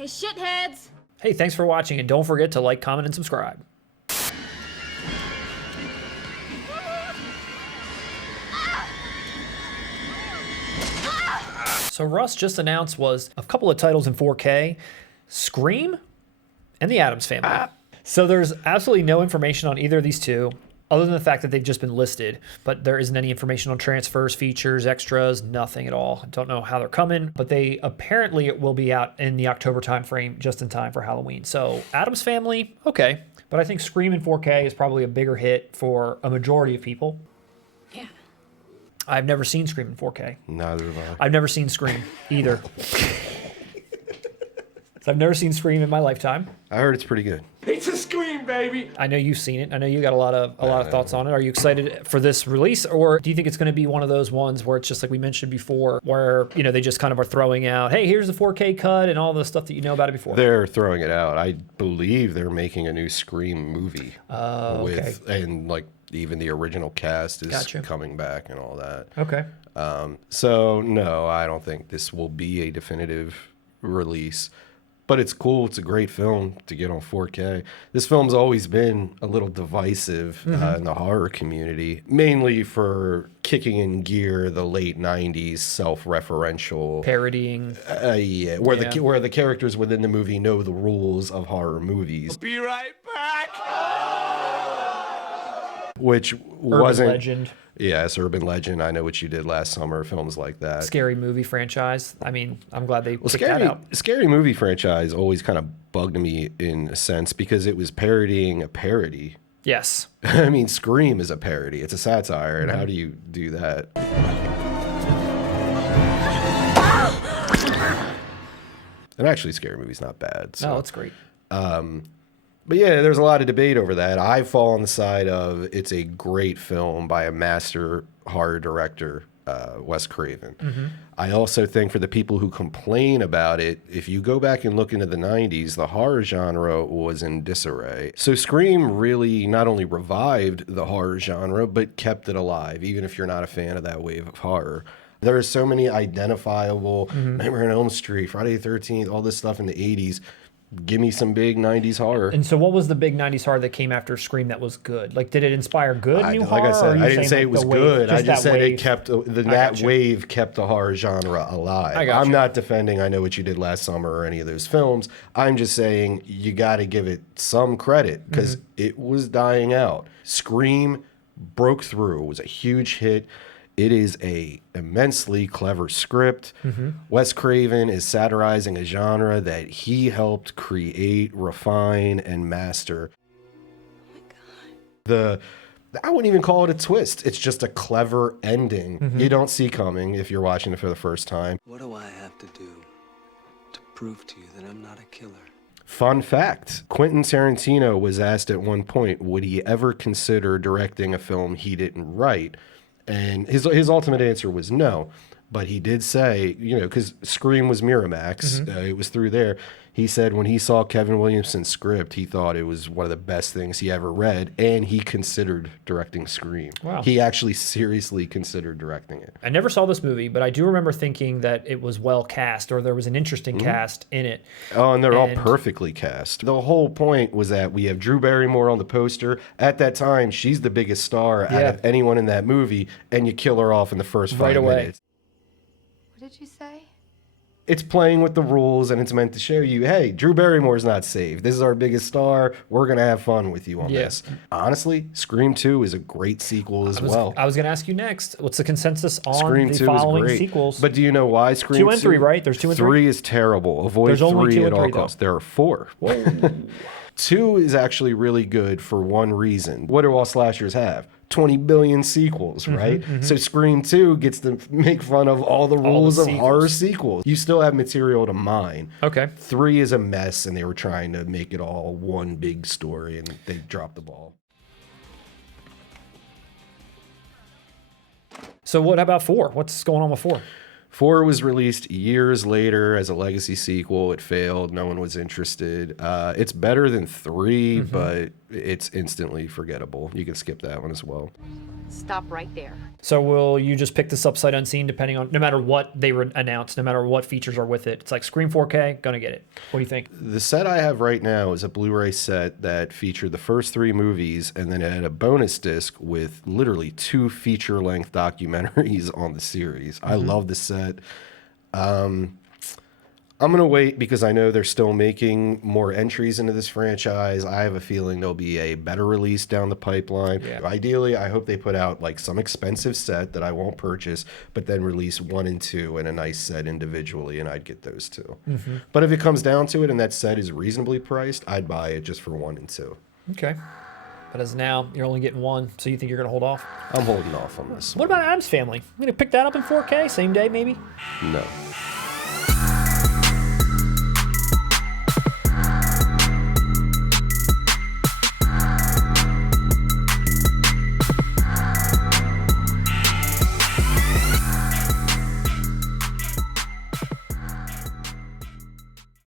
Hey, shitheads! Hey, thanks for watching, and don't forget to like, comment, and subscribe. So Russ just announced was a couple of titles in 4K, Scream and The Addams Family. So there's absolutely no information on either of these two, other than the fact that they've just been listed, but there isn't any information on transfers, features, extras, nothing at all. I don't know how they're coming, but they apparently it will be out in the October timeframe, just in time for Halloween. So Addams Family, okay, but I think Scream in 4K is probably a bigger hit for a majority of people. Yeah. I've never seen Scream in 4K. Neither have I. I've never seen Scream either. So I've never seen Scream in my lifetime. I heard it's pretty good. It's a Scream, baby. I know you've seen it. I know you got a lot of thoughts on it. Are you excited for this release, or do you think it's going to be one of those ones where it's just like we mentioned before, where they just kind of are throwing out, hey, here's the 4K cut and all the stuff that you know about it before? They're throwing it out. I believe they're making a new Scream movie. Okay. And like even the original cast is Gotcha. coming back and all that. Okay. So no, I don't think this will be a definitive release. But it's cool. It's a great film to get on 4K. This film's always been a little divisive in the horror community, mainly for kicking in gear the late 90s self-referential Parodying. where the characters within the movie know the rules of horror movies. Be right back. Which Urban wasn't legend. Yeah, it's urban legend. I Know What You Did Last Summer, films like that. Scary movie franchise. I mean, I'm glad they picked that out. Scary movie franchise always kind of bugged me in a sense because it was parodying a parody. Yes. I mean, Scream is a parody. It's a satire, and how do you do that? And actually, Scary Movie's not bad. So. No, it's great. But yeah, there's a lot of debate over that. I fall on the side of it's a great film by a master horror director, Wes Craven. I also think for the people who complain about it, if you go back and look into the 90s, the horror genre was in disarray. So Scream really not only revived the horror genre, but kept it alive, even if you're not a fan of that wave of horror. There are so many identifiable Nightmare on Elm Street, Friday the 13th, all this stuff in the 80s. Give me some big 90s horror. And so what was the big 90s horror that came after Scream that was good? Like, did it inspire good new horror? Like I said, I didn't say like it was wave, good. I just said wave? it kept, that wave kept the horror genre alive. I'm not defending I Know What You Did Last Summer or any of those films. I'm just saying you got to give it some credit because it was dying out. Scream broke through. It was a huge hit. It is a immensely clever script. Wes Craven is satirizing a genre that he helped create, refine, and master. Oh my God. I wouldn't even call it a twist. It's just a clever ending you don't see coming if you're watching it for the first time. What do I have to do to prove to you that I'm not a killer? Fun fact, Quentin Tarantino was asked at one point, would he ever consider directing a film he didn't write? And his ultimate answer was no. But he did say, because Scream was Miramax, it was through there. He said when he saw Kevin Williamson's script, he thought it was one of the best things he ever read, and he considered directing Scream. Wow. He actually seriously considered directing it. I never saw this movie, but I do remember thinking that it was well cast, or there was an interesting cast in it. Oh, and they're all perfectly cast. The whole point was that we have Drew Barrymore on the poster. At that time, she's the biggest star out of anyone in that movie, and you kill her off in the first 5 minutes. What did you say? It's playing with the rules, and it's meant to show you, hey, Drew Barrymore's not saved. This is our biggest star. We're going to have fun with you on this. Honestly, Scream 2 is a great sequel as well. I was going to ask you next. What's the consensus on Scream the 2 following is great. sequels? But do you know why Scream 2 and 3, right? There's 2 and 3? 3 is terrible. Avoid There's only 3 2 at and all 3, costs. There are 4. 2 is actually really good for one reason. What do all slashers have? 20 billion sequels, right? So Scream 2 gets to make fun of all the rules of horror sequels. You still have material to mine. Okay. 3 is a mess, and they were trying to make it all one big story, and they dropped the ball. So what about 4? What's going on with 4? 4 was released years later as a legacy sequel. It failed. No one was interested. It's better than 3, but it's instantly forgettable. You can skip that one as well. Stop right there. So will you just pick this up sight unseen depending on, no matter what they announce, no matter what features are with it? It's like Scream 4K, gonna get it. What do you think? The set I have right now is a Blu-ray set that featured the first 3 movies, and then it had a bonus disc with literally 2 feature-length documentaries on the series. I love the set. I'm going to wait because I know they're still making more entries into this franchise. I have a feeling there'll be a better release down the pipeline. Yeah. Ideally, I hope they put out like some expensive set that I won't purchase, but then release 1 and 2 in a nice set individually, and I'd get those too. But if it comes down to it and that set is reasonably priced, I'd buy it just for 1 and 2. Okay. But as of now, you're only getting 1, so you think you're gonna hold off? I'm holding off on this. What about Adam's Family? You gonna pick that up in 4K, same day maybe? No.